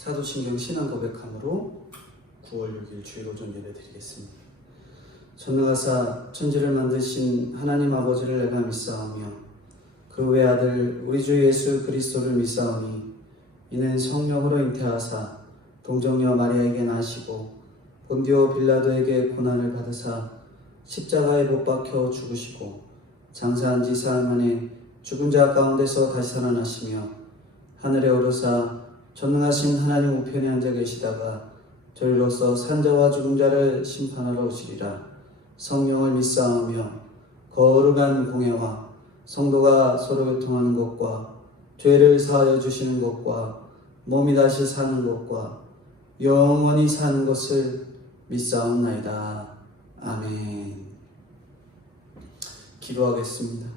사도신경 신앙 고백함으로 9월 6일 주일 오전 예배 드리겠습니다. 전능하사 천지를 만드신 하나님 아버지를 내가 믿사오며 그 외아들 우리 주 예수 그리스도를 믿사오니 이는 성령으로 잉태하사 동정녀 마리아에게 나시고 본디오 빌라도에게 고난을 받으사 십자가에 못 박혀 죽으시고 장사한 지 사흘 만에 죽은 자 가운데서 다시 살아나시며 하늘에 오르사 전능하신 하나님 우편에 앉아 계시다가 저희로서 산자와 죽은 자를 심판하러 오시리라. 성령을 믿사오며 거룩한 공회와 성도가 서로 교통하는 것과 죄를 사하여 주시는 것과 몸이 다시 사는 것과 영원히 사는 것을 믿사옵나이다. 아멘. 기도하겠습니다.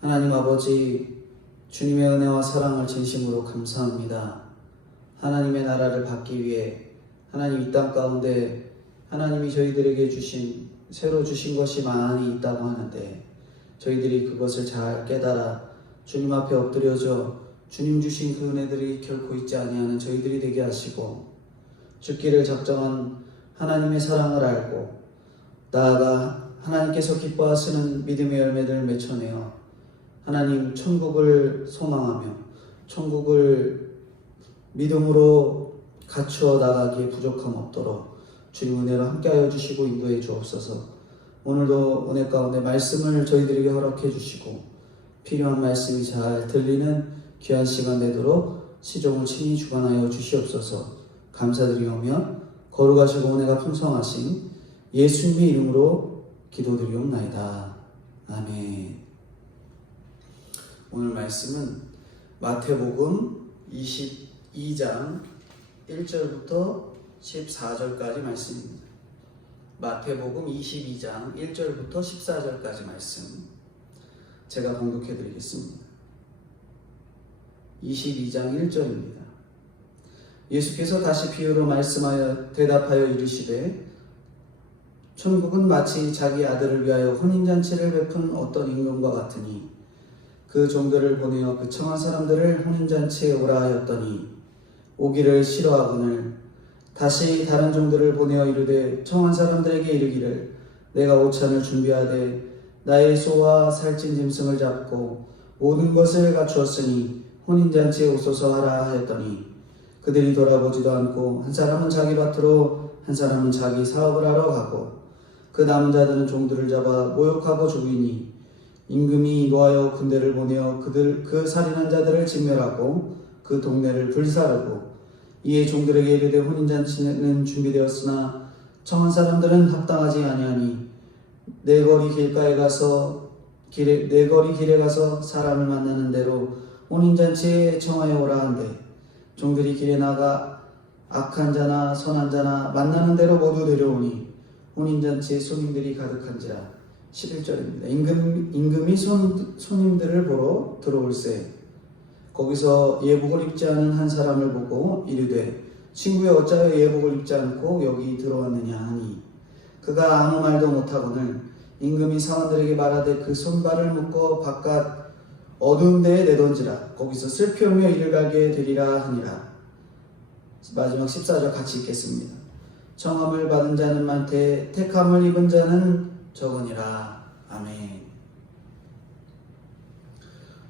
하나님 아버지, 주님의 은혜와 사랑을 진심으로 감사합니다. 하나님의 나라를 받기 위해 하나님 이 땅 가운데 하나님이 저희들에게 새로 주신 것이 많이 있다고 하는데 저희들이 그것을 잘 깨달아 주님 앞에 엎드려져 주님 주신 그 은혜들이 결코 있지 아니하는 저희들이 되게 하시고 죽기를 작정한 하나님의 사랑을 알고 나아가 하나님께서 기뻐하시는 믿음의 열매들을 맺어내어 하나님 천국을 소망하며 천국을 믿음으로 갖추어 나가기에 부족함 없도록 주님 은혜로 함께하여 주시고 인도해 주옵소서. 오늘도 은혜 가운데 말씀을 저희들에게 허락해 주시고 필요한 말씀이 잘 들리는 귀한 시간 되도록 시종을 친히 주관하여 주시옵소서. 감사드리오며 거룩하시고 은혜가 풍성하신 예수님의 이름으로 기도드리옵나이다. 아멘. 오늘 말씀은 마태복음 22장 1절부터 14절까지 말씀입니다. 마태복음 22장 1절부터 14절까지 말씀 제가 봉독해 드리겠습니다. 22장 1절입니다. 예수께서 다시 비유로 말씀하여 대답하여 이르시되 천국은 마치 자기 아들을 위하여 혼인잔치를 베푼 어떤 임금과 같으니 그 종들을 보내어 그 청한 사람들을 혼인잔치에 오라 하였더니 오기를 싫어하거늘 다시 다른 종들을 보내어 이르되 청한 사람들에게 이르기를 내가 오찬을 준비하되 나의 소와 살찐 짐승을 잡고 모든 것을 갖추었으니 혼인잔치에 오소서 하라 하였더니 그들이 돌아보지도 않고 한 사람은 자기 밭으로 한 사람은 자기 사업을 하러 가고 그 남은 자들은 종들을 잡아 모욕하고 죽이니 임금이 노하여 군대를 보내어 그 살인한 자들을 진멸하고 그 동네를 불사르고 이에 종들에게 이르되 혼인잔치는 준비되었으나 청한 사람들은 합당하지 아니하니 내 거리 길에 가서 사람을 만나는 대로 혼인잔치에 청하여 오라 한대 종들이 길에 나가 악한 자나 선한 자나 만나는 대로 모두 데려오니 혼인잔치에 손님들이 가득한지라. 11절입니다. 임금이 손님들을 보러 들어올세 거기서 예복을 입지 않은 한 사람을 보고 이르되 친구여 어찌하여 예복을 입지 않고 여기 들어왔느냐 하니 그가 아무 말도 못하거늘 임금이 사원들에게 말하되 그 손발을 묶어 바깥 어두운 데에 내던지라 거기서 슬피우며 이를 가게 되리라 하니라. 마지막 14절 같이 읽겠습니다. 청함을 받은 자는 많되 택함을 입은 자는 적으니라. 아멘.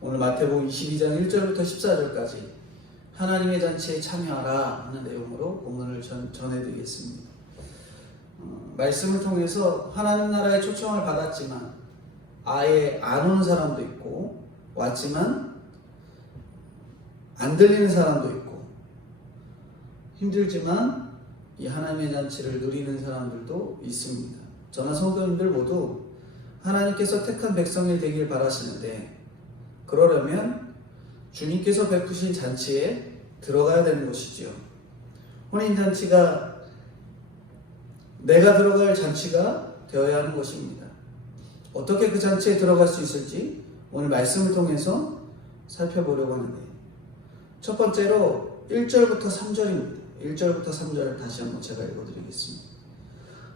오늘 마태복음 22장 1절부터 14절까지 하나님의 잔치에 참여하라 하는 내용으로 본문을 전해드리겠습니다. 말씀을 통해서 하나님 나라에 초청을 받았지만 아예 안 오는 사람도 있고 왔지만 안 들리는 사람도 있고 힘들지만 이 하나님의 잔치를 누리는 사람들도 있습니다. 저나 성도님들 모두 하나님께서 택한 백성이 되길 바라시는데 그러려면 주님께서 베푸신 잔치에 들어가야 되는 것이지요. 혼인잔치가 내가 들어갈 잔치가 되어야 하는 것입니다. 어떻게 그 잔치에 들어갈 수 있을지 오늘 말씀을 통해서 살펴보려고 하는데요. 첫 번째로 1절부터 3절입니다. 1절부터 3절 다시 한번 제가 읽어드리겠습니다.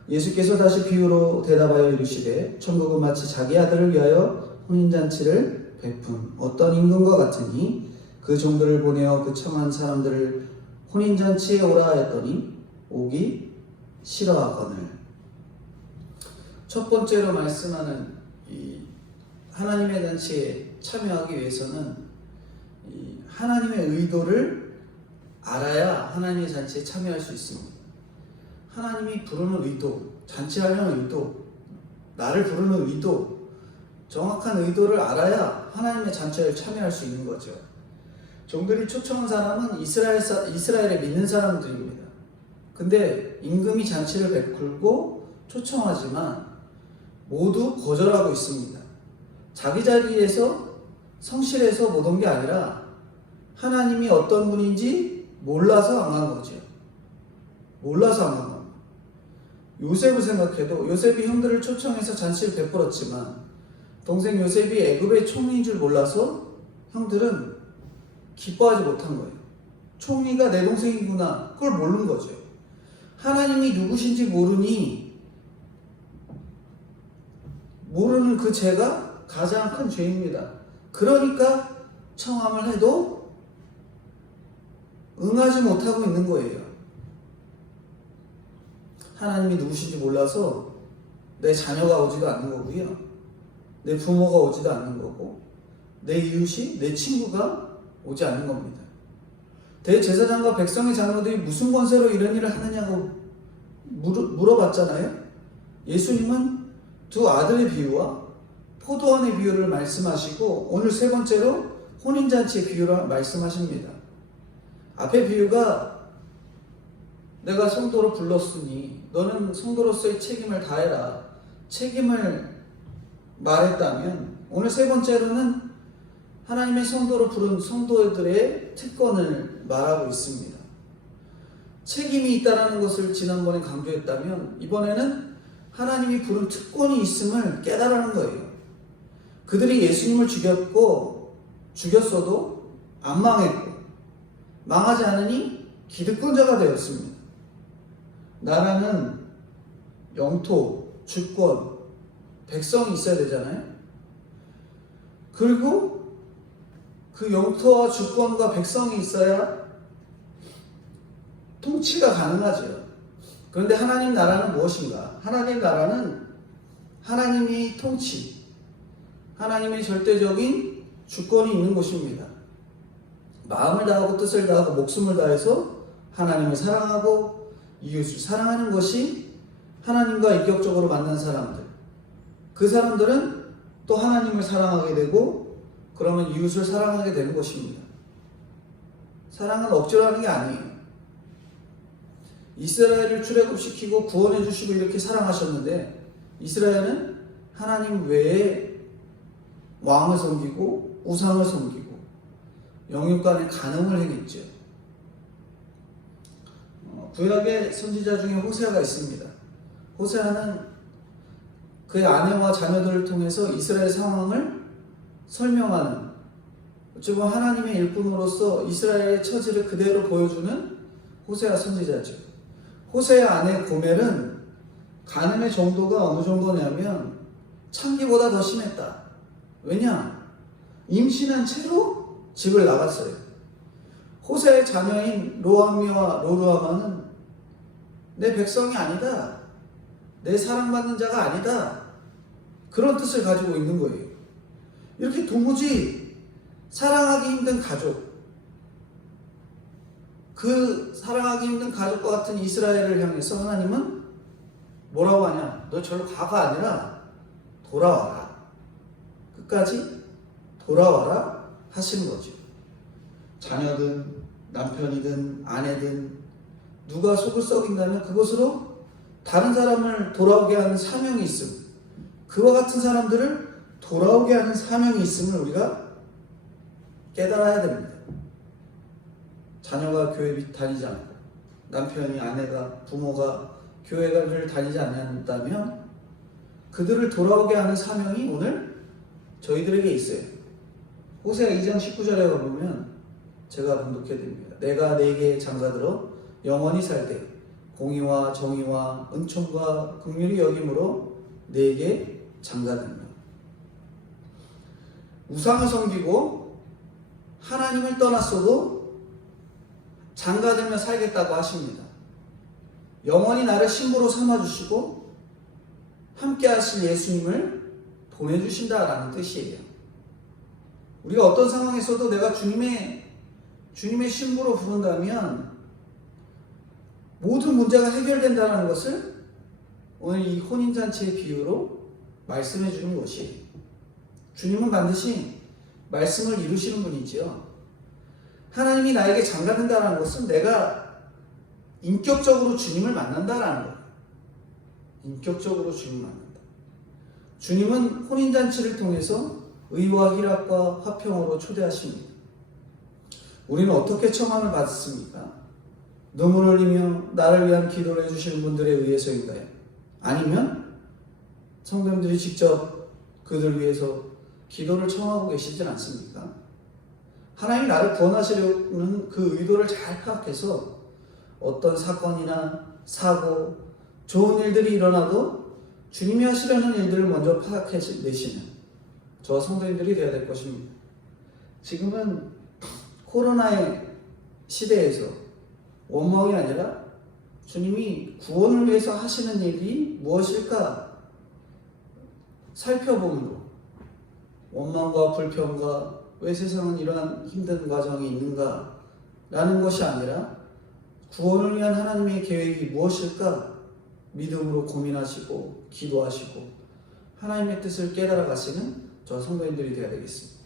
예수께서 다시 비유로 대답하여 이르시되 천국은 마치 자기 아들을 위하여 혼인잔치를 베푼 어떤 임금과 같으니 그 종들을 보내어 그 청한 사람들을 혼인잔치에 오라 하였더니 오기 싫어하거늘. 첫 번째로 말씀하는 이 하나님의 잔치에 참여하기 위해서는 이 하나님의 의도를 알아야 하나님의 잔치에 참여할 수 있습니다. 하나님이 부르는 의도, 잔치하려는 의도, 나를 부르는 의도, 정확한 의도를 알아야 하나님의 잔치에 참여할 수 있는 거죠. 종들이 초청한 사람은 이스라엘에 믿는 사람들입니다. 근데 임금이 잔치를 베풀고 초청하지만 모두 거절하고 있습니다. 자기 자리에서 성실해서 못 온 게 아니라 하나님이 어떤 분인지 몰라서 안 간 거죠. 몰라서 안 간 겁니다. 요셉을 생각해도 요셉이 형들을 초청해서 잔치를 베풀었지만 동생 요셉이 애굽의 총리인 줄 몰라서 형들은 기뻐하지 못한 거예요. 총리가 내 동생이구나, 그걸 모르는 거죠. 하나님이 누구신지 모르는 그 죄가 가장 큰 죄입니다. 그러니까 청함을 해도 응하지 못하고 있는 거예요. 하나님이 누구신지 몰라서 내 자녀가 오지도 않는 거고요. 내 부모가 오지도 않는 거고, 내 이웃이, 내 친구가 오지 않는 겁니다. 대제사장과 백성의 장로들이 무슨 권세로 이런 일을 하느냐고 물어봤잖아요. 예수님은 두 아들의 비유와 포도원의 비유를 말씀하시고 오늘 세 번째로 혼인잔치의 비유를 말씀하십니다. 앞의 비유가 내가 성도로 불렀으니 너는 성도로서의 책임을 다해라, 책임을 말했다면, 오늘 세 번째로는 하나님의 성도로 부른 성도들의 특권을 말하고 있습니다. 책임이 있다는 것을 지난번에 강조했다면 이번에는 하나님이 부른 특권이 있음을 깨달으는 거예요. 그들이 예수님을 죽였어도 안 망했고 망하지 않으니 기득권자가 되었습니다. 나라는 영토, 주권, 백성이 있어야 되잖아요. 그리고 그 영토와 주권과 백성이 있어야 통치가 가능하죠. 그런데 하나님 나라는 무엇인가? 하나님 나라는 하나님이 통치, 하나님의 절대적인 주권이 있는 곳입니다. 마음을 다하고 뜻을 다하고 목숨을 다해서 하나님을 사랑하고 이웃을 사랑하는 것이 하나님과 인격적으로 만난 사람들, 그 사람들은 또 하나님을 사랑하게 되고 그러면 이웃을 사랑하게 되는 것입니다. 사랑은 억지로 하는 게 아니에요. 이스라엘을 출애굽시키고 구원해 주시고 이렇게 사랑하셨는데 이스라엘은 하나님 외에 왕을 섬기고 우상을 섬기고 영육간의 간음을 행했죠. 구약의 선지자 중에 호세아가 있습니다. 호세아는 그의 아내와 자녀들을 통해서 이스라엘 상황을 설명하는, 어쩌면 하나님의 일꾼으로서 이스라엘의 처지를 그대로 보여주는 호세아 선지자죠. 호세아 아내 고멜은 간음의 정도가 어느 정도냐면 창기보다 더 심했다. 왜냐? 임신한 채로 집을 나갔어요. 호세아의 자녀인 로암미와 로루아마는 내 백성이 아니다, 내 사랑받는 자가 아니다, 그런 뜻을 가지고 있는 거예요. 이렇게 도무지 사랑하기 힘든 가족, 그 사랑하기 힘든 가족과 같은 이스라엘을 향해서 하나님은 뭐라고 하냐? 너 절로 가가 아니라 돌아와라, 끝까지 돌아와라 하시는 거죠. 자녀든 남편이든 아내든 누가 속을 썩인다면 그것으로 다른 사람을 돌아오게 하는 사명이 있음, 그와 같은 사람들을 돌아오게 하는 사명이 있음을 우리가 깨달아야 됩니다. 자녀가 교회 다니지 않고 남편이, 아내가, 부모가 교회를 다니지 않는다면 그들을 돌아오게 하는 사명이 오늘 저희들에게 있어요. 호세아 2장 19절에 가보면 제가 봉독해 드립니다. 내가 네게 장사들어 영원히 살되 공의와 정의와 은총과 긍휼이 여김으로 네게 장사된다. 우상을 섬기고 하나님을 떠났어도 장가들며 살겠다고 하십니다. 영원히 나를 신부로 삼아주시고 함께 하실 예수님을 보내주신다라는 뜻이에요. 우리가 어떤 상황에서도 내가 주님의 신부로 부른다면 모든 문제가 해결된다는 것을 오늘 이 혼인잔치의 비유로 말씀해 주는 것이에요. 주님은 반드시 말씀을 이루시는 분이지요. 하나님이 나에게 장가든다는 것은 내가 인격적으로 주님을 만난다라는 거예요. 인격적으로 주님을 만난다. 주님은 혼인잔치를 통해서 의와 희락과 화평으로 초대하십니다. 우리는 어떻게 청함을 받습니까? 눈물을 흘리며 나를 위한 기도를 해주시는 분들에 의해서인가요? 아니면 성도님들이 직접 그들 위해서 기도를 청하고 계시진 않습니까? 하나님이 나를 구원하시려는 그 의도를 잘 파악해서 어떤 사건이나 사고, 좋은 일들이 일어나도 주님이 하시려는 일들을 먼저 파악해내시는 저와 성도님들이 되어야 될 것입니다. 지금은 코로나의 시대에서 원망이 아니라 주님이 구원을 위해서 하시는 일이 무엇일까 살펴봄으로 원망과 불평과 왜 세상은 이러한 힘든 과정이 있는가 라는 것이 아니라 구원을 위한 하나님의 계획이 무엇일까 믿음으로 고민하시고 기도하시고 하나님의 뜻을 깨달아 가시는 저 성도님들이 되어야 되겠습니다.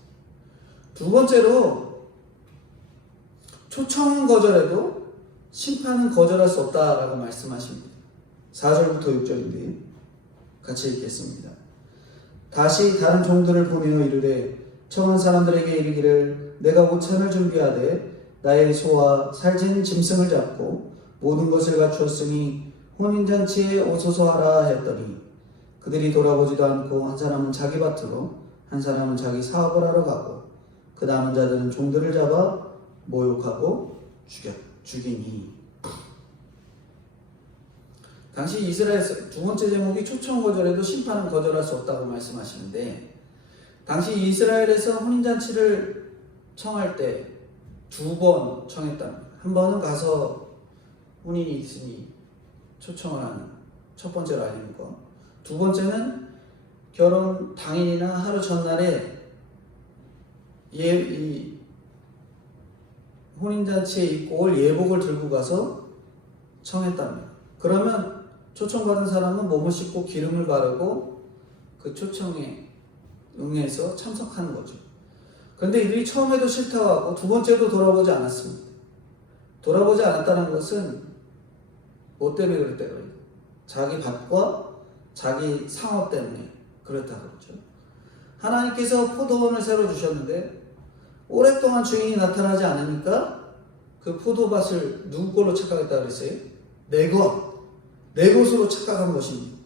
두 번째로 초청은 거절해도 심판은 거절할 수 없다라고 말씀하십니다. 4절부터 6절인데 같이 읽겠습니다. 다시 다른 종들을 보내어 이르되 청한 사람들에게 이르기를 내가 오찬을 준비하되 나의 소와 살찐 짐승을 잡고 모든 것을 갖추었으니 혼인잔치에 오소서 하라 했더니 그들이 돌아보지도 않고 한 사람은 자기 밭으로 한 사람은 자기 사업을 하러 가고 그 남은 자들은 종들을 잡아 모욕하고 죽이니. 당시 이스라엘에서 두 번째 제목이 초청 거절해도 심판은 거절할 수 없다고 말씀하시는데 당시 이스라엘에서 혼인잔치를 청할 때 두 번 청했답니다. 한 번은 가서 혼인이 있으니 초청을 하는 첫 번째로 알리는 거. 두 번째는 결혼 당일이나 하루 전날에 이 혼인잔치에 입고 올 예복을 들고 가서 청했답니다. 그러면 초청받은 사람은 몸을 씻고 기름을 바르고 그 초청에 응해서 참석하는 거죠. 그런데 이들이 처음에도 싫다고 하고 두 번째도 돌아보지 않았습니다. 돌아보지 않았다는 것은 뭐 때문에 그랬다 그래요? 자기 밭과 자기 상업 때문에 그렇다 그러죠. 하나님께서 포도원을 새로 주셨는데 오랫동안 주인이 나타나지 않으니까 그 포도밭을 누구 걸로 착각했다 그랬어요? 내 것으로 착각한 것입니다.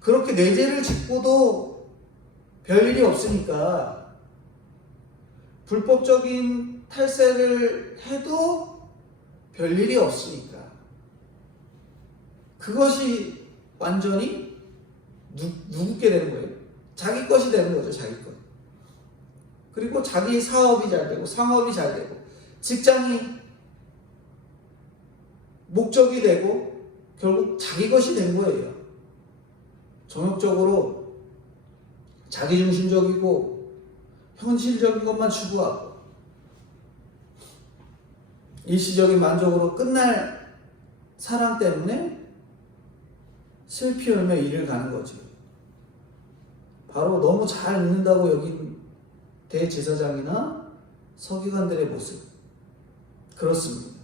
그렇게 내 죄를 짓고도 별일이 없으니까 불법적인 탈세를 해도 별일이 없으니까 그것이 완전히 누구께 되는 거예요? 자기 것이 되는 거죠. 자기 것. 그리고 자기 사업이 잘 되고 상업이 잘 되고 직장이 목적이 되고 결국 자기 것이 된 거예요. 전역적으로 자기중심적이고 현실적인 것만 추구하고 일시적인 만족으로 끝날 사랑 때문에 슬피 울며 일을 가는 거죠. 바로 너무 잘 믿는다고 여긴 대제사장이나 서기관들의 모습. 그렇습니다.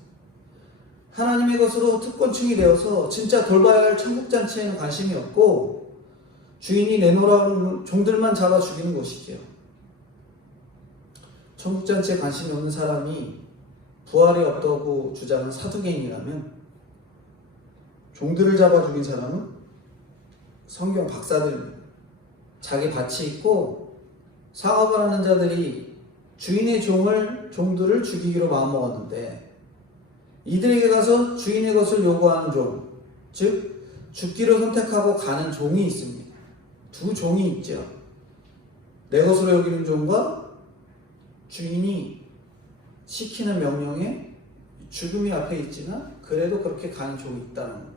하나님의 것으로 특권층이 되어서 진짜 돌봐야 할 천국잔치에는 관심이 없고 주인이 내놓으라는 종들만 잡아 죽이는 것이지요. 천국잔치에 관심이 없는 사람이 부활이 없다고 주장한 사두개인이라면 종들을 잡아 죽인 사람은 성경 박사들입니다. 자기 밭이 있고 사업을 하는 자들이 주인의 종들을 죽이기로 마음먹었는데 이들에게 가서 주인의 것을 요구하는 종, 즉 죽기를 선택하고 가는 종이 있습니다. 두 종이 있죠. 내 것으로 여기는 종과 주인이 시키는 명령에 죽음이 앞에 있지만 그래도 그렇게 가는 쪽이 있다는 거예요.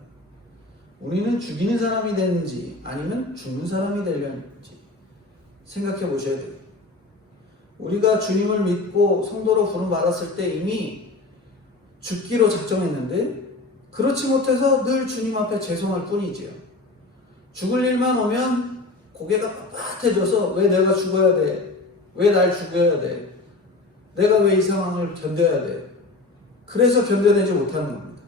우리는 죽이는 사람이 되는지 아니면 죽는 사람이 되려는지 생각해 보셔야 돼요. 우리가 주님을 믿고 성도로 부름받았을 때 이미 죽기로 작정했는데 그렇지 못해서 늘 주님 앞에 죄송할 뿐이지요. 죽을 일만 오면 고개가 빳빳해져서 왜 내가 죽어야 돼? 왜 날 죽여야 돼? 내가 왜 이 상황을 견뎌야 돼? 그래서 견뎌내지 못하는 겁니다.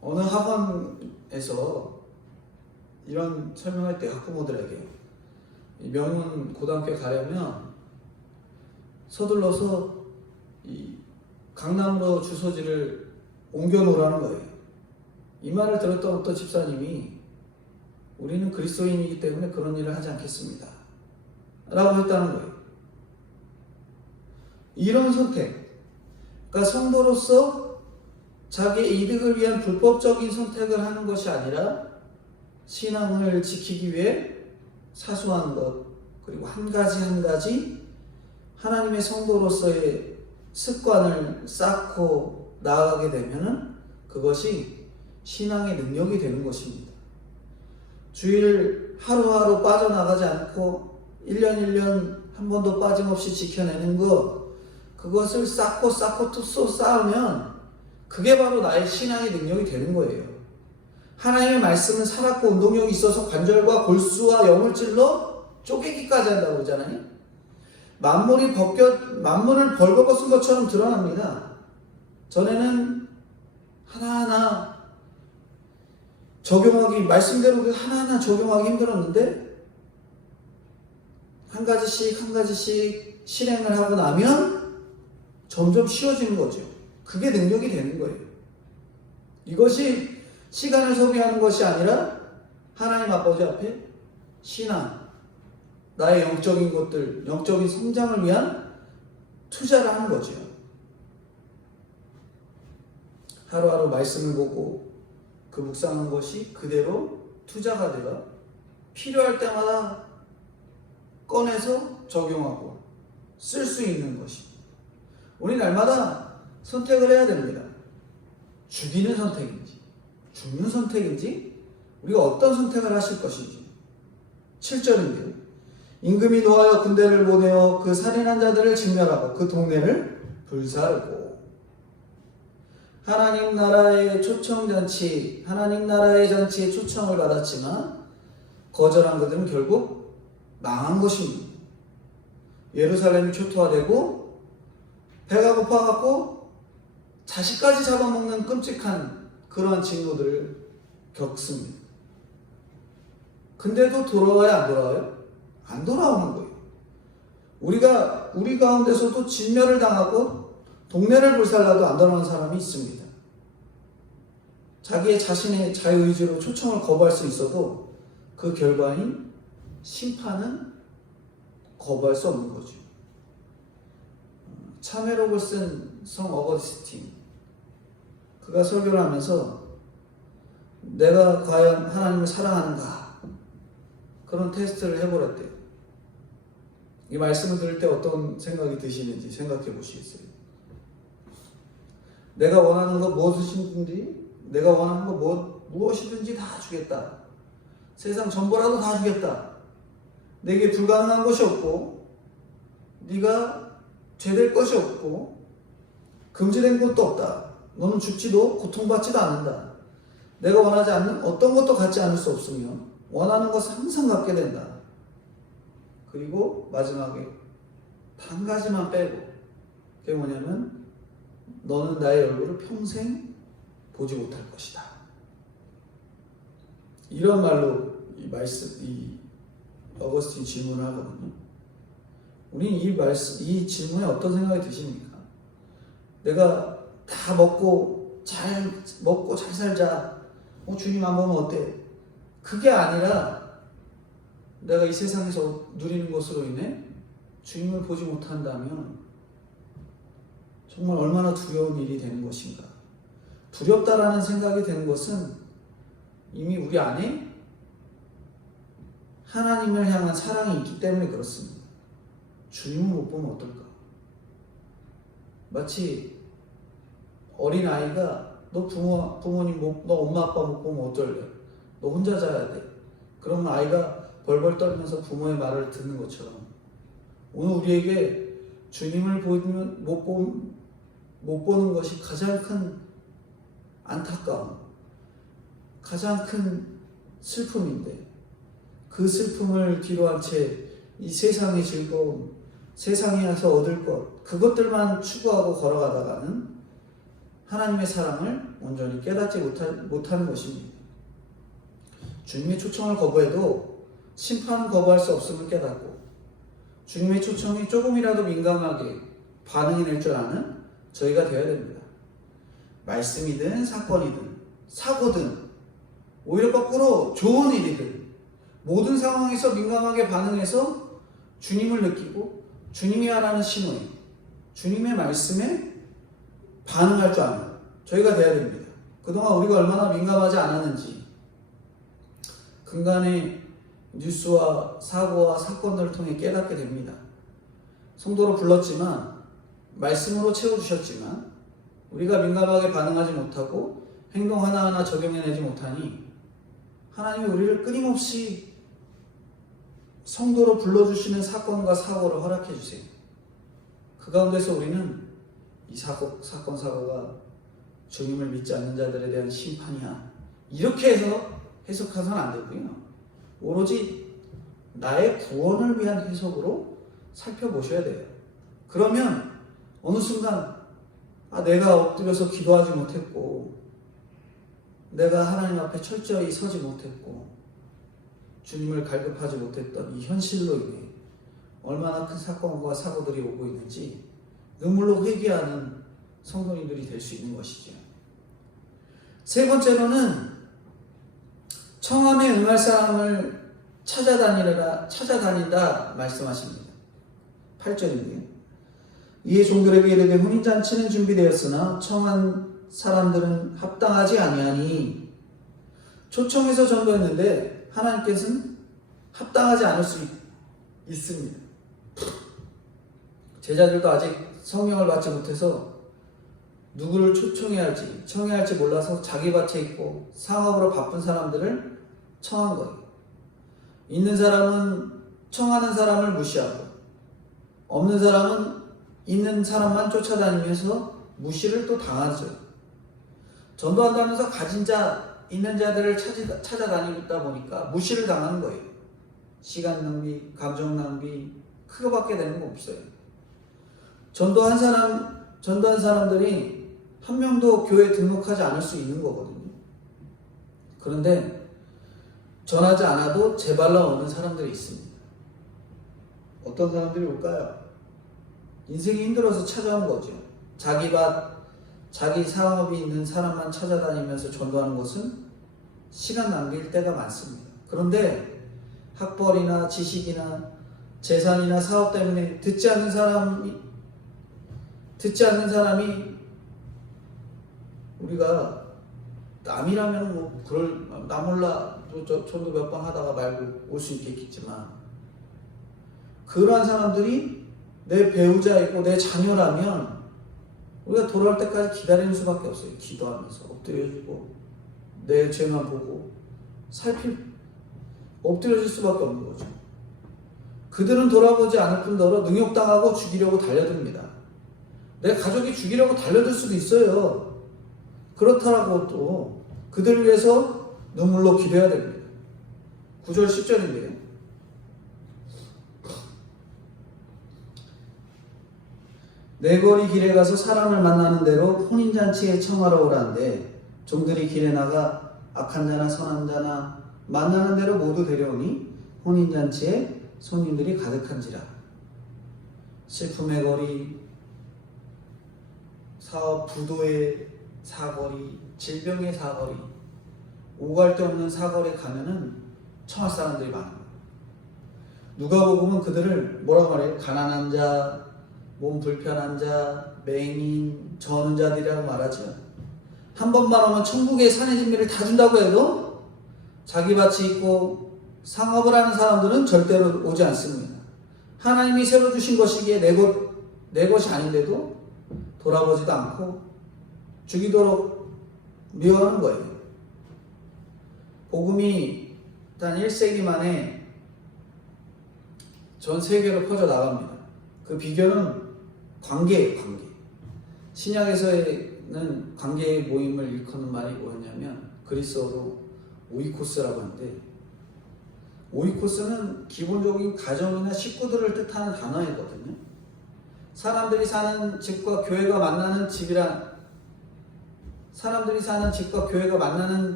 어느 학원에서 이런 설명할 때 학부모들에게 명문 고등학교에 가려면 서둘러서 이 강남으로 주소지를 옮겨 놓으라는 거예요. 이 말을 들었던 어떤 집사님이 우리는 그리스도인이기 때문에 그런 일을 하지 않겠습니다 라고 했다는 거예요. 이런 선택, 그러니까 성도로서 자기의 이득을 위한 불법적인 선택을 하는 것이 아니라 신앙을 지키기 위해 사소한 것, 그리고 한 가지 한 가지 하나님의 성도로서의 습관을 쌓고 나아가게 되면은 그것이 신앙의 능력이 되는 것입니다. 주일 하루하루 빠져나가지 않고 1년 1년 한 번도 빠짐없이 지켜내는 것, 그것을 쌓고 또 쌓으면 그게 바로 나의 신앙의 능력이 되는 거예요. 하나님의 말씀은 살았고 운동력이 있어서 관절과 골수와 영을 찔러 쪼개기까지 한다고 그러잖아요. 만물을 벌거벗은 것처럼 드러납니다. 전에는 하나하나 적용하기, 말씀대로 하나하나 적용하기 힘들었는데 한 가지씩 실행을 하고 나면 점점 쉬워지는 거죠. 그게 능력이 되는 거예요. 이것이 시간을 소비하는 것이 아니라 하나님 아버지 앞에 신앙, 나의 영적인 것들, 영적인 성장을 위한 투자를 하는 거죠. 하루하루 말씀을 보고 그 묵상한 것이 그대로 투자가 되어 필요할 때마다 꺼내서 적용하고 쓸 수 있는 것입니다. 우리 날마다 선택을 해야 됩니다. 죽이는 선택인지 죽는 선택인지 우리가 어떤 선택을 하실 것인지. 7절인데요. 임금이 노하여 군대를 보내어 그 살인한 자들을 진멸하고 그 동네를 불살고. 하나님 나라의 초청잔치, 하나님 나라의 잔치에 초청을 받았지만 거절한 그들은 결국 망한 것입니다. 예루살렘이 초토화되고 배가 고파갖고 자식까지 잡아먹는 끔찍한 그러한 징후들을 겪습니다. 근데도 돌아와야 안 돌아와요? 안 돌아오는 거예요. 우리 가운데서도 진멸을 당하고 동네를 불살라도 안 돌아오는 사람이 있습니다. 자신의 자유의지로 초청을 거부할 수 있어도 그 결과인 심판은 거부할 수 없는 거죠. 참회록을 쓴 성 어거스틴, 그가 설교를 하면서 내가 과연 하나님을 사랑하는가 그런 테스트를 해보랬대요. 이 말씀을 들을 때 어떤 생각이 드시는지 생각해 보시겠어요? 내가 원하는 것 무엇이든지, 내가 원하는 것 무엇이든지 다 주겠다. 세상 전부라도 다 주겠다. 내게 불가능한 것이 없고 네가 죄될 것이 없고 금지된 것도 없다. 너는 죽지도 고통받지도 않는다. 내가 원하지 않는 어떤 것도 갖지 않을 수 없으며 원하는 것을 항상 갖게 된다. 그리고 마지막에 한 가지만 빼고, 그게 뭐냐면 너는 나의 얼굴을 평생 보지 못할 것이다. 이런 말로 이 어거스틴 질문을 하거든요. 우리는 이 질문에 어떤 생각이 드십니까? 내가 다 먹고 잘 살자. 주님 안 보면 어때? 그게 아니라 내가 이 세상에서 누리는 것으로 인해 주님을 보지 못한다면 정말 얼마나 두려운 일이 되는 것인가. 두렵다라는 생각이 되는 것은 이미 우리 안에 하나님을 향한 사랑이 있기 때문에 그렇습니다. 주님을 못 보면 어떨까? 마치 어린아이가 너 부모님 너 엄마 아빠 못 보면 어쩔래? 너 혼자 자야 돼. 그러면 아이가 벌벌 떨면서 부모의 말을 듣는 것처럼 오늘 우리에게 주님을 보면 못 보는 것이 가장 큰 안타까움, 가장 큰 슬픔인데 그 슬픔을 뒤로한 채 이 세상의 즐거움, 세상에서 얻을 것, 그것들만 추구하고 걸어가다가는 하나님의 사랑을 온전히 깨닫지 못하는 것입니다. 주님의 초청을 거부해도 심판은 거부할 수 없음을 깨닫고 주님의 초청이 조금이라도 민감하게 반응이 될 줄 아는 저희가 되어야 됩니다. 말씀이든 사건이든 사고든 오히려 거꾸로 좋은 일이든 모든 상황에서 민감하게 반응해서 주님을 느끼고 주님이 하라는 신호에 주님의 말씀에 반응할 줄 아는 저희가 되어야 됩니다. 그동안 우리가 얼마나 민감하지 않았는지 근간의 뉴스와 사고와 사건들을 통해 깨닫게 됩니다. 성도로 불렀지만 말씀으로 채워주셨지만 우리가 민감하게 반응하지 못하고 행동 하나하나 적용해내지 못하니 하나님이 우리를 끊임없이 성도로 불러주시는 사건과 사고를 허락해 주세요. 그 가운데서 우리는 이 사건, 사고가 주님을 믿지 않는 자들에 대한 심판이야. 이렇게 해서 해석해서는 안 되고요. 오로지 나의 구원을 위한 해석으로 살펴보셔야 돼요. 그러면 어느 순간 내가 엎드려서 기도하지 못했고 내가 하나님 앞에 철저히 서지 못했고 주님을 갈급하지 못했던 이 현실로 인해 얼마나 큰 사건과 사고들이 오고 있는지 눈물로 회개하는 성도님들이 될 수 있는 것이죠. 세 번째로는 청함에 응할 사람을 찾아다니다 말씀하십니다. 8절인데요. 이에 종들에게 이르되 혼인잔치는 준비되었으나 청한 사람들은 합당하지 아니하니 초청해서 전도했는데 하나님께서는 합당하지 않을 수 있습니다. 제자들도 아직 성령을 받지 못해서 누구를 초청해야 할지 청해야 할지 몰라서 자기 밭에 있고 상업으로 바쁜 사람들을 청한 거예요. 있는 사람은 청하는 사람을 무시하고 없는 사람은 있는 사람만 쫓아다니면서 무시를 또 당하죠. 전도한다면서 가진 자, 있는 자들을 찾아다니다 보니까 무시를 당하는 거예요. 시간 낭비, 감정 낭비, 그거밖에 되는 거 없어요. 전도한 사람들이 한 명도 교회에 등록하지 않을 수 있는 거거든요. 그런데 전하지 않아도 제발로 오는 사람들이 있습니다. 어떤 사람들이 올까요? 인생이 힘들어서 찾아온 거죠. 자기 밭, 자기 사업이 있는 사람만 찾아다니면서 전도하는 것은 시간 낭비일 때가 많습니다. 그런데 학벌이나 지식이나 재산이나 사업 때문에 듣지 않는 사람이 우리가 남이라면 나 몰라 전도 몇 번 하다가 말고 올 수 있겠지만 그러한 사람들이 내 배우자이고 내 자녀라면 우리가 돌아올 때까지 기다리는 수밖에 없어요. 기도하면서 엎드려주고 내 죄만 보고 엎드려질 수밖에 없는 거죠. 그들은 돌아보지 않을 뿐더러 능욕당하고 죽이려고 달려듭니다. 내 가족이 죽이려고 달려들 수도 있어요. 그렇다라고 또 그들을 위해서 눈물로 기도해야 됩니다. 9절 10절인데요. 내 거리 길에 가서 사람을 만나는 대로 혼인잔치에 청하러 오라는데 종들이 길에 나가 악한 자나 선한 자나 만나는 대로 모두 데려오니 혼인잔치에 손님들이 가득한지라. 슬픔의 거리, 사업 부도의 사거리, 질병의 사거리, 오갈 데 없는 사거리에 가면은 청할 사람들이 많아요. 누가복음은 그들을 뭐라고 말해요? 가난한 자, 몸 불편한 자, 맹인, 저는 자들이라고 말하죠. 한 번만 오면 천국의 산의 진미를 다 준다고 해도 자기 밭이 있고 상업을 하는 사람들은 절대로 오지 않습니다. 하나님이 새로 주신 것이기에 내 것이 아닌데도 돌아보지도 않고 죽이도록 미워하는 거예요. 복음이 단 1세기 만에 전 세계로 퍼져나갑니다. 그 비결은 관계예요, 관계. 신약에서는 관계의 모임을 일컫는 말이 뭐였냐면 그리스어로 오이코스라고 하는데, 오이코스는 기본적인 가정이나 식구들을 뜻하는 단어이거든요. 사람들이 사는 집과 교회가 만나는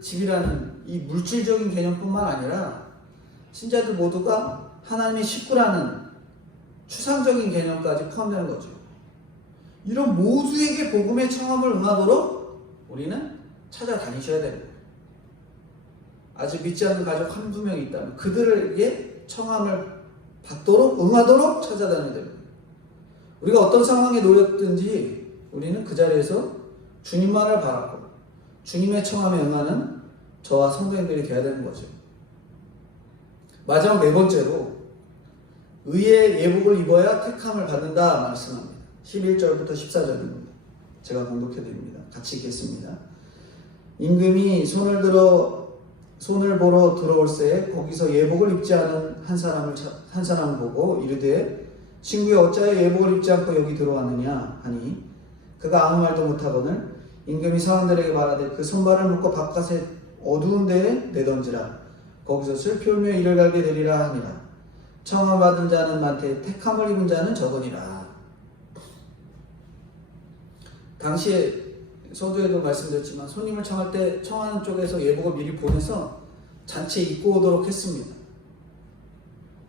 집이라는 이 물질적인 개념뿐만 아니라 신자들 모두가 하나님의 식구라는 추상적인 개념까지 포함되는 거죠. 이런 모두에게 복음의 청함을 응하도록 우리는 찾아다니셔야 됩니다. 아직 믿지 않는 가족 한두 명이 있다면 그들에게 청함을 받도록 응하도록 찾아다녀야 됩니다. 우리가 어떤 상황에 놓였든지 우리는 그 자리에서 주님만을 바라고 주님의 청함에 응하는 저와 성도님들이 되어야 되는 거죠. 마지막 네 번째로 의의 예복을 입어야 택함을 받는다 말씀합니다. 11절부터 14절입니다. 제가 봉독해 드립니다. 같이 읽겠습니다. 임금이 손을 보러 들어올새 거기서 예복을 입지 않은 한 사람을 보고 이르되 친구여 어찌하여 예복을 입지 않고 여기 들어왔느냐 하니 그가 아무 말도 못하거늘 임금이 사람들에게 말하되 그 손발을 묶어 바깥에 어두운 데에 내던지라. 거기서 슬피 울며 이를 갈게 되리라 하니라. 청함 받은 자는 많되 택함을 입은 자는 적으니라. 당시에 서두에도 말씀드렸지만 손님을 청할 때 청하는 쪽에서 예복을 미리 보내서 잔치에 입고 오도록 했습니다.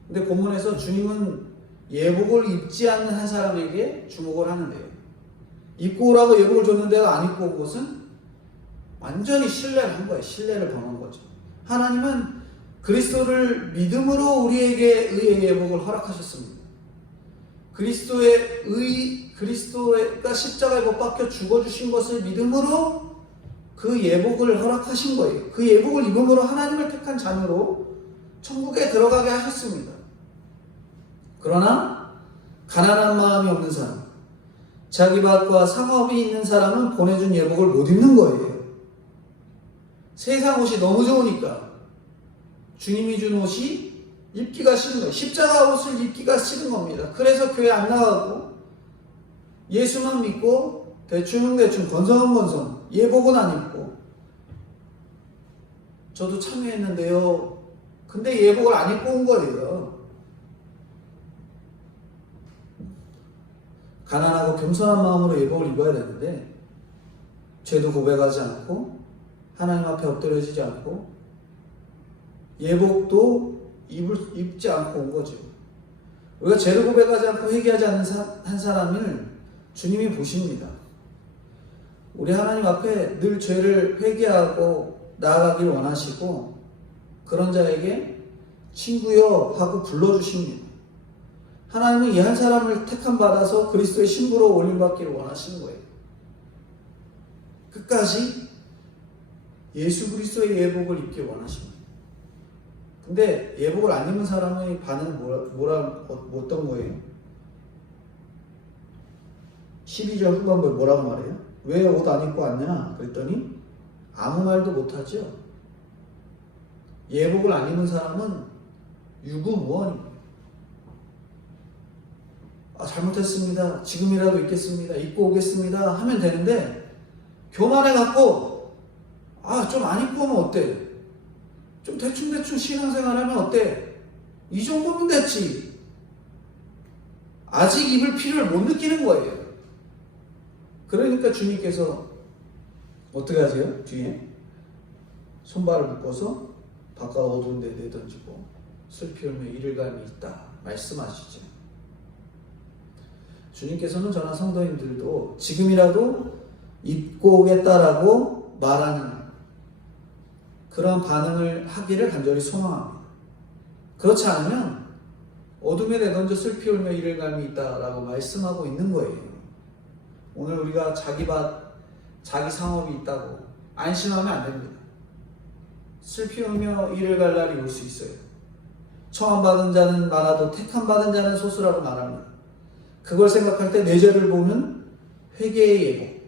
근데 본문에서 주님은 예복을 입지 않는 한 사람에게 주목을 하는데요. 입고 오라고 예복을 줬는데 안 입고 온 것은 완전히 신뢰를 한 거예요. 신뢰를 범한 거죠. 하나님은 그리스도를 믿음으로 우리에게 의의 예복을 허락하셨습니다. 그리스도가 십자가에 못 박혀 죽어주신 것을 믿음으로 그 예복을 허락하신 거예요. 그 예복을 입음으로 하나님을 택한 자녀로 천국에 들어가게 하셨습니다. 그러나 가난한 마음이 없는 사람, 자기 밭과 상업이 있는 사람은 보내준 예복을 못 입는 거예요. 세상 옷이 너무 좋으니까 주님이 준 옷이 입기가 싫은 거예요. 십자가 옷을 입기가 싫은 겁니다. 그래서 교회 안 나가고 예수만 믿고 대충 건성건성 예복은 안 입고, 저도 참여했는데요. 근데 예복을 안 입고 온 거예요. 가난하고 겸손한 마음으로 예복을 입어야 되는데 죄도 고백하지 않고 하나님 앞에 엎드려지지 않고 예복도 입지 않고 온 거죠. 우리가 죄를 고백하지 않고 회개하지 않는 한 사람을 주님이 보십니다. 우리 하나님 앞에 늘 죄를 회개하고 나아가길 원하시고 그런 자에게 친구여 하고 불러주십니다. 하나님은 이 한 사람을 택함 받아서 그리스도의 신부로 올림받기를 원하시는 거예요. 끝까지 예수 그리스도의 예복을 입기 원하십니다. 근데 예복을 안 입는 사람의 반응은 어떤 거예요? 12절 후반부에 뭐라고 말해요? 왜 옷 안 입고 왔냐? 그랬더니 아무 말도 못하죠. 예복을 안 입는 사람은 유구무원입니다. 잘못했습니다. 지금이라도 입겠습니다. 입고 오겠습니다. 하면 되는데 교만해갖고 좀 안 입고 오면 어때? 좀 대충 신앙생활하면 어때? 이 정도면 됐지. 아직 입을 필요를 못 느끼는 거예요. 그러니까 주님께서 어떻게 하세요? 뒤에 손발을 묶어서 바깥 어두운 데 내던지고 슬피 울며 이를 갈미 있다 말씀하시죠. 주님께서는 저나 성도님들도 지금이라도 입고 오겠다라고 말하는 그런 반응을 하기를 간절히 소망합니다. 그렇지 않으면 어둠에 내던져 슬피 울며 이를 갈미 있다라고 말씀하고 있는 거예요. 오늘 우리가 자기 밭, 자기 상업이 있다고 안심하면 안 됩니다. 슬피 울며 이를 갈 날이 올 수 있어요. 청함받은 자는 많아도 택함받은 자는 소수라고 말합니다. 그걸 생각할 때 내 죄를 보는 회개의 예복,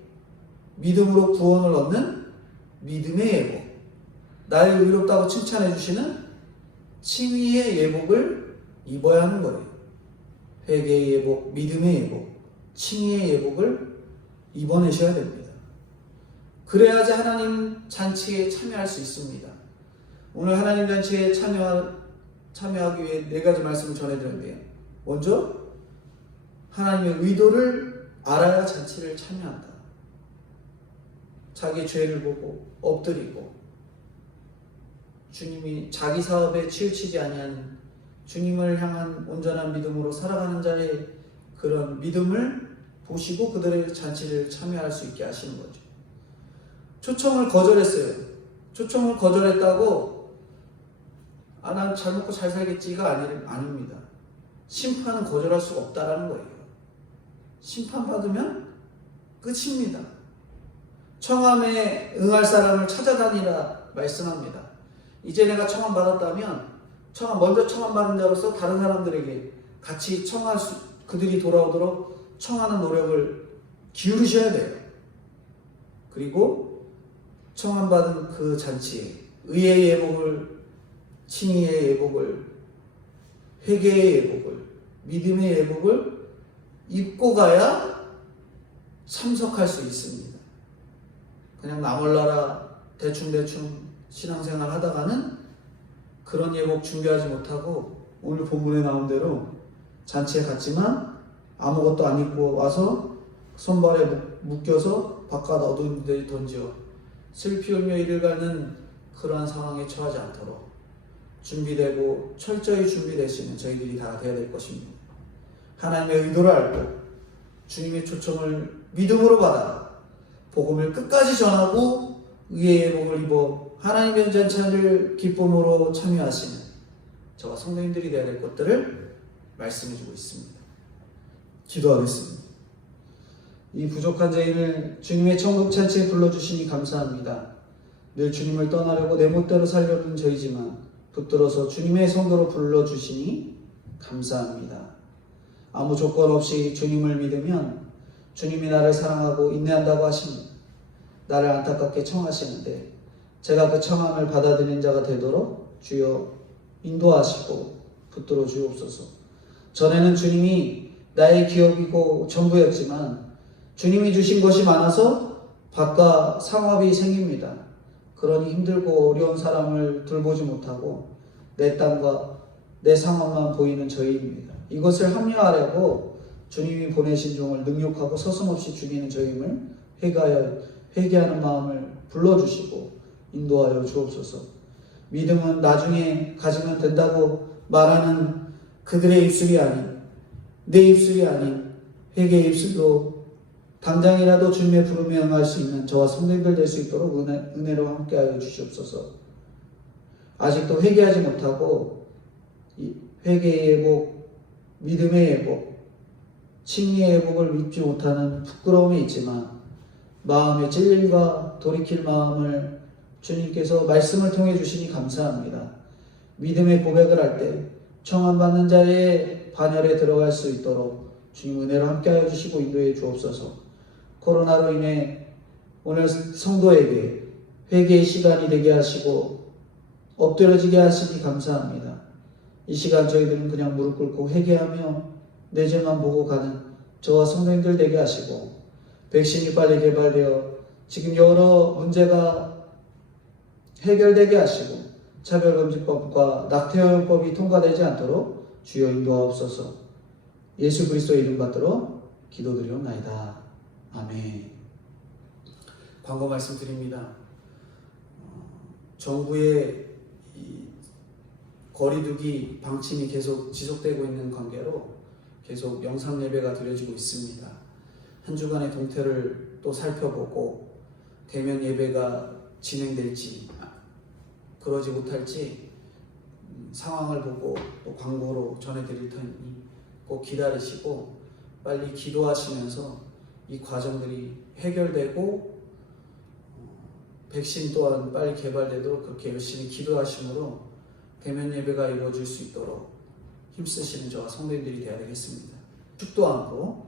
믿음으로 구원을 얻는 믿음의 예복, 나를 의롭다고 칭찬해 주시는 칭의의 예복을 입어야 하는 거예요. 회개의 예복, 믿음의 예복, 칭의의 예복을 입어내셔야 됩니다. 그래야지 하나님 잔치에 참여할 수 있습니다. 오늘 하나님 잔치에 참여하기 위해 4가지 말씀을 전해드렸는데요. 먼저 하나님의 의도를 알아야 잔치를 참여한다. 자기 죄를 보고 엎드리고 주님이 자기 사업에 치우치지 아니하는 주님을 향한 온전한 믿음으로 살아가는 자의 그런 믿음을 보시고 그들의 잔치를 참여할 수 있게 하시는 거죠. 초청을 거절했어요. 초청을 거절했다고 난 잘 먹고 잘 살겠지가 아닙니다. 심판은 거절할 수가 없다라는 거예요. 심판받으면 끝입니다. 청함에 응할 사람을 찾아다니라 말씀합니다. 이제 내가 청함 받았다면 먼저 청함 받은 자로서 다른 사람들에게 같이 그들이 돌아오도록 청하는 노력을 기울이셔야 돼요. 그리고 청함 받은 그 잔치에 의의 예복을, 칭의의 예복을, 회개의 예복을, 믿음의 예복을 입고 가야 참석할 수 있습니다. 그냥 나 몰라라 대충 신앙생활 하다가는 그런 예복 준비하지 못하고 오늘 본문에 나온 대로 잔치에 갔지만 아무것도 안 입고 와서 손발에 묶여서 바깥 어두운 데 던져 슬피 울며 이를 가는 그러한 상황에 처하지 않도록 준비되고 철저히 준비되시는 저희들이 다 되어야 될 것입니다. 하나님의 의도를 알고 주님의 초청을 믿음으로 받아 복음을 끝까지 전하고 의의 예복을 입어 하나님의 잔치를 기쁨으로 참여하시는 저와 성도님들이 되어야 될 것들을 말씀해주고 있습니다. 기도하겠습니다. 이 부족한 저희를 주님의 천국 잔치에 불러주시니 감사합니다. 늘 주님을 떠나려고 내 멋대로 살려는 저희지만 붙들어서 주님의 성도로 불러주시니 감사합니다. 아무 조건 없이 주님을 믿으면 주님이 나를 사랑하고 인내한다고 하십니다. 나를 안타깝게 청하시는데 제가 그 청함을 받아들이는 자가 되도록 주여 인도하시고 붙들어 주옵소서. 전에는 주님이 나의 기업이고 전부였지만 주님이 주신 것이 많아서 밭과 상업이 생깁니다. 그러니 힘들고 어려운 사람을 돌보지 못하고 내 땅과 내 상황만 보이는 저희입니다. 이것을 합리화하려고 주님이 보내신 종을 능욕하고 서슴없이 죽이는 저임을 회개하는 마음을 불러주시고 인도하여 주옵소서. 믿음은 나중에 가지면 된다고 말하는 그들의 입술이 아닌 내 입술이 아닌 회개의 입술로 당장이라도 주님의 부름에 응할 수 있는 저와 성도님들 될 수 있도록 은혜로 함께하여 주시옵소서. 아직도 회개하지 못하고 회개의 예복, 믿음의 예복, 칭의의 예복을 입지 못하는 부끄러움이 있지만 마음의 찔림과 돌이킬 마음을 주님께서 말씀을 통해 주시니 감사합니다. 믿음의 고백을 할 때 청함 받는 자의 반열에 들어갈 수 있도록 주님 은혜로 함께하여 주시고 인도해 주옵소서. 코로나로 인해 오늘 성도에게 회개의 시간이 되게 하시고 엎드려지게 하시니 감사합니다. 이 시간 저희들은 그냥 무릎 꿇고 회개하며 내 죄만 보고 가는 저와 성도님들 되게 하시고 백신이 빨리 개발되어 지금 여러 문제가 해결되게 하시고 차별금지법과 낙태허용법이 통과되지 않도록 주여 인도하옵소서. 예수 그리스도의 이름 받들어 기도드리옵나이다. 아멘. 광고 말씀드립니다. 정부의 거리두기 방침이 계속 지속되고 있는 관계로 계속 영상 예배가 드려지고 있습니다. 한 주간의 동태를 또 살펴보고 대면 예배가 진행될지 그러지 못할지 상황을 보고 또 광고로 전해드릴 테니 꼭 기다리시고 빨리 기도하시면서 이 과정들이 해결되고 백신 또한 빨리 개발되도록 그렇게 열심히 기도하심으로 대면 예배가 이루어질 수 있도록 힘쓰시는 저와 성도님들이 되어야 되겠습니다. 축도 안고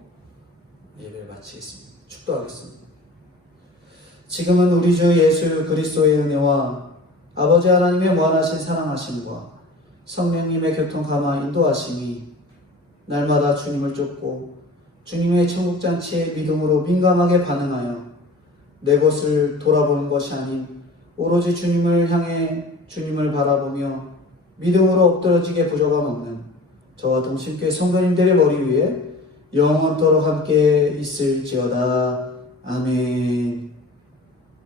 예배를 마치겠습니다. 축도하겠습니다. 지금은 우리 주 예수 그리스도의 은혜와 아버지 하나님의 무한하신 사랑하심과 성령님의 교통 감화 인도하심이 날마다 주님을 쫓고 주님의 천국잔치에 믿음으로 민감하게 반응하여 내 것을 돌아보는 것이 아닌 오로지 주님을 향해 주님을 바라보며 믿음으로 엎드러지게 부족함 없는 저와 동심교회 성도님들의 머리 위에 영원토록 함께 있을지어다. 아멘.